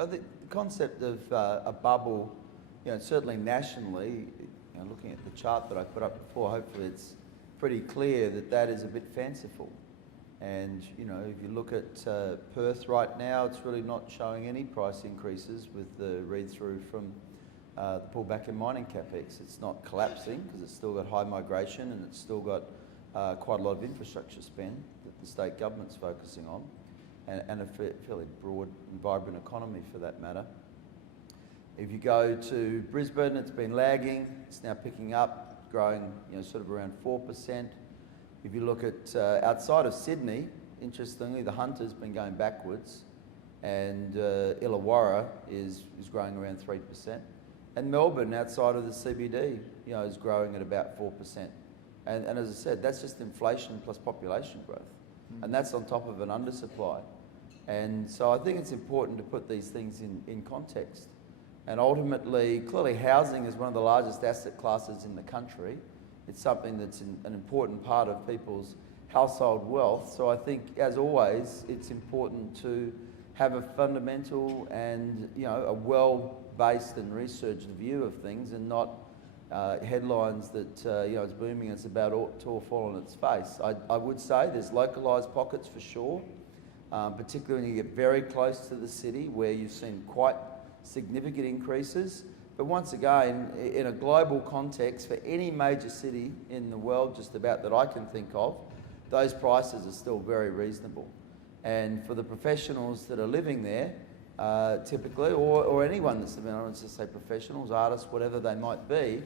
I think the concept of a bubble, certainly nationally, looking at the chart that I put up before, hopefully it's pretty clear that that is a bit fanciful. And, if you look at Perth right now, it's really not showing any price increases with the read-through from the pullback in mining capex. It's not collapsing because it's still got high migration and it's still got quite a lot of infrastructure spend that the state government's focusing on, and a fairly broad and vibrant economy for that matter. If you go to Brisbane, it's been lagging. It's now picking up, growing, sort of around 4%. If you look at outside of Sydney, interestingly, the Hunter's been going backwards, and Illawarra is growing around 3%. And Melbourne, outside of the CBD, is growing at about 4%. And as I said, that's just inflation plus population growth. And that's on top of an undersupply. And so I think it's important to put these things in context. And ultimately, clearly housing is one of the largest asset classes in the country. It's something that's an important part of people's household wealth. So I think, as always, it's important to have a fundamental and a well-based and researched view of things, and not headlines that it's booming, it's about to all fall on its face. I would say there's localised pockets for sure, particularly when you get very close to the city where you've seen quite significant increases. But once again, in a global context, for any major city in the world just about that I can think of, those prices are still very reasonable. And for the professionals that are living there, typically, or anyone that's living, I don't want to say professionals, artists, whatever they might be,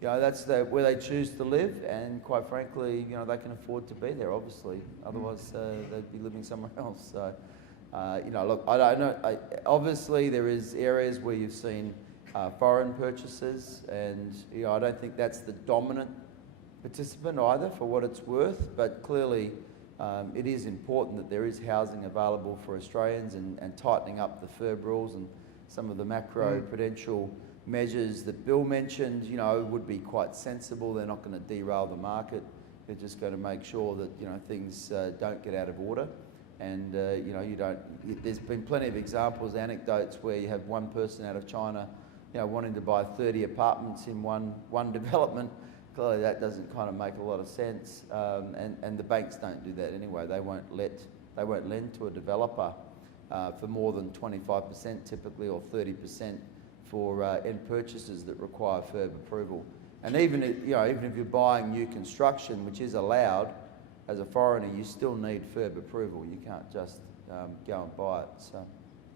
that's where they choose to live, and quite frankly, they can afford to be there, obviously. Otherwise, they'd be living somewhere else. So, look, I don't know. Obviously, there is areas where you've seen foreign purchases, and I don't think that's the dominant participant either, for what it's worth. But clearly, it is important that there is housing available for Australians, and tightening up the FIRB rules and some of the macro-prudential measures that Bill mentioned, would be quite sensible. They're not going to derail the market. They're just going to make sure that, things don't get out of order. And, there's been plenty of examples, anecdotes, where you have one person out of China, wanting to buy 30 apartments in one development. Clearly that doesn't kind of make a lot of sense. And the banks don't do that anyway. They won't lend to a developer for more than 25% typically, or 30% for end purchases that require FIRB approval. And even if you're buying new construction, which is allowed, as a foreigner, you still need FIRB approval. You can't just go and buy it. So,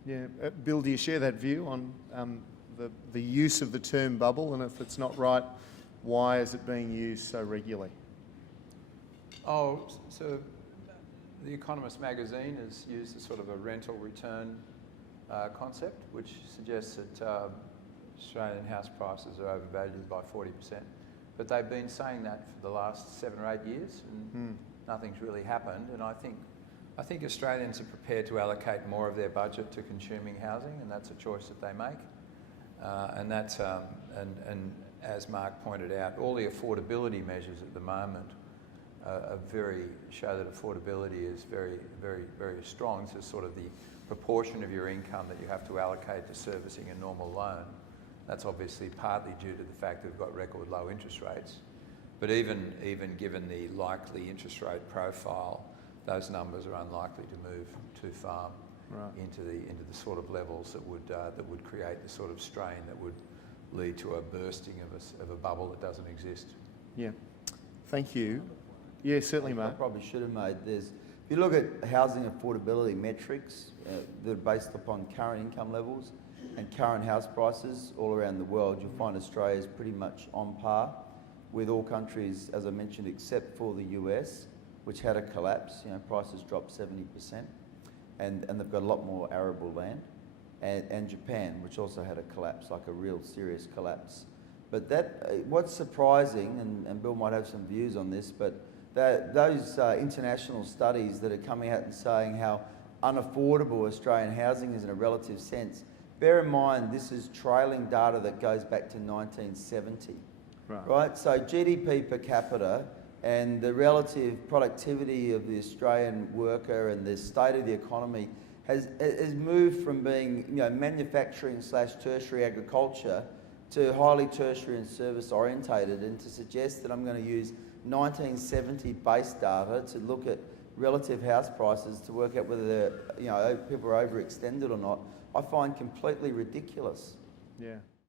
yeah, Bill, do you share that view on the use of the term bubble, and if it's not right, why is it being used so regularly? Oh, so The Economist magazine has used a sort of a rental return concept, which suggests that Australian house prices are overvalued by 40%. But they've been saying that for the last 7 or 8 years, and nothing's really happened. And I think Australians are prepared to allocate more of their budget to consuming housing, and that's a choice that they make. And that's and as Mark pointed out, all the affordability measures at the moment show that affordability is very, very, very strong. So sort of the proportion of your income that you have to allocate to servicing a normal loan. That's obviously partly due to the fact that we've got record low interest rates. But even given the likely interest rate profile, those numbers are unlikely to move too far into the sort of levels that would create the sort of strain that would lead to a bursting of a bubble that doesn't exist. Yeah, thank you. Yeah, certainly, Mark. I probably should have made this. If you look at housing affordability metrics that are based upon current income levels and current house prices all around the world, you'll find Australia is pretty much on par with all countries, as I mentioned, except for the US, which had a collapse. Prices dropped 70%, and they've got a lot more arable land, and Japan, which also had a collapse, like a real serious collapse. But what's surprising, and Bill might have some views on this, but those international studies that are coming out and saying how unaffordable Australian housing is in a relative sense, bear in mind this is trailing data that goes back to 1970. Right? So GDP per capita and the relative productivity of the Australian worker and the state of the economy has moved from being, you know, manufacturing / tertiary agriculture to highly tertiary and service orientated, and to suggest that I'm going to use 1970 base data to look at relative house prices to work out whether, you know, people are overextended or not, I find completely ridiculous. Yeah.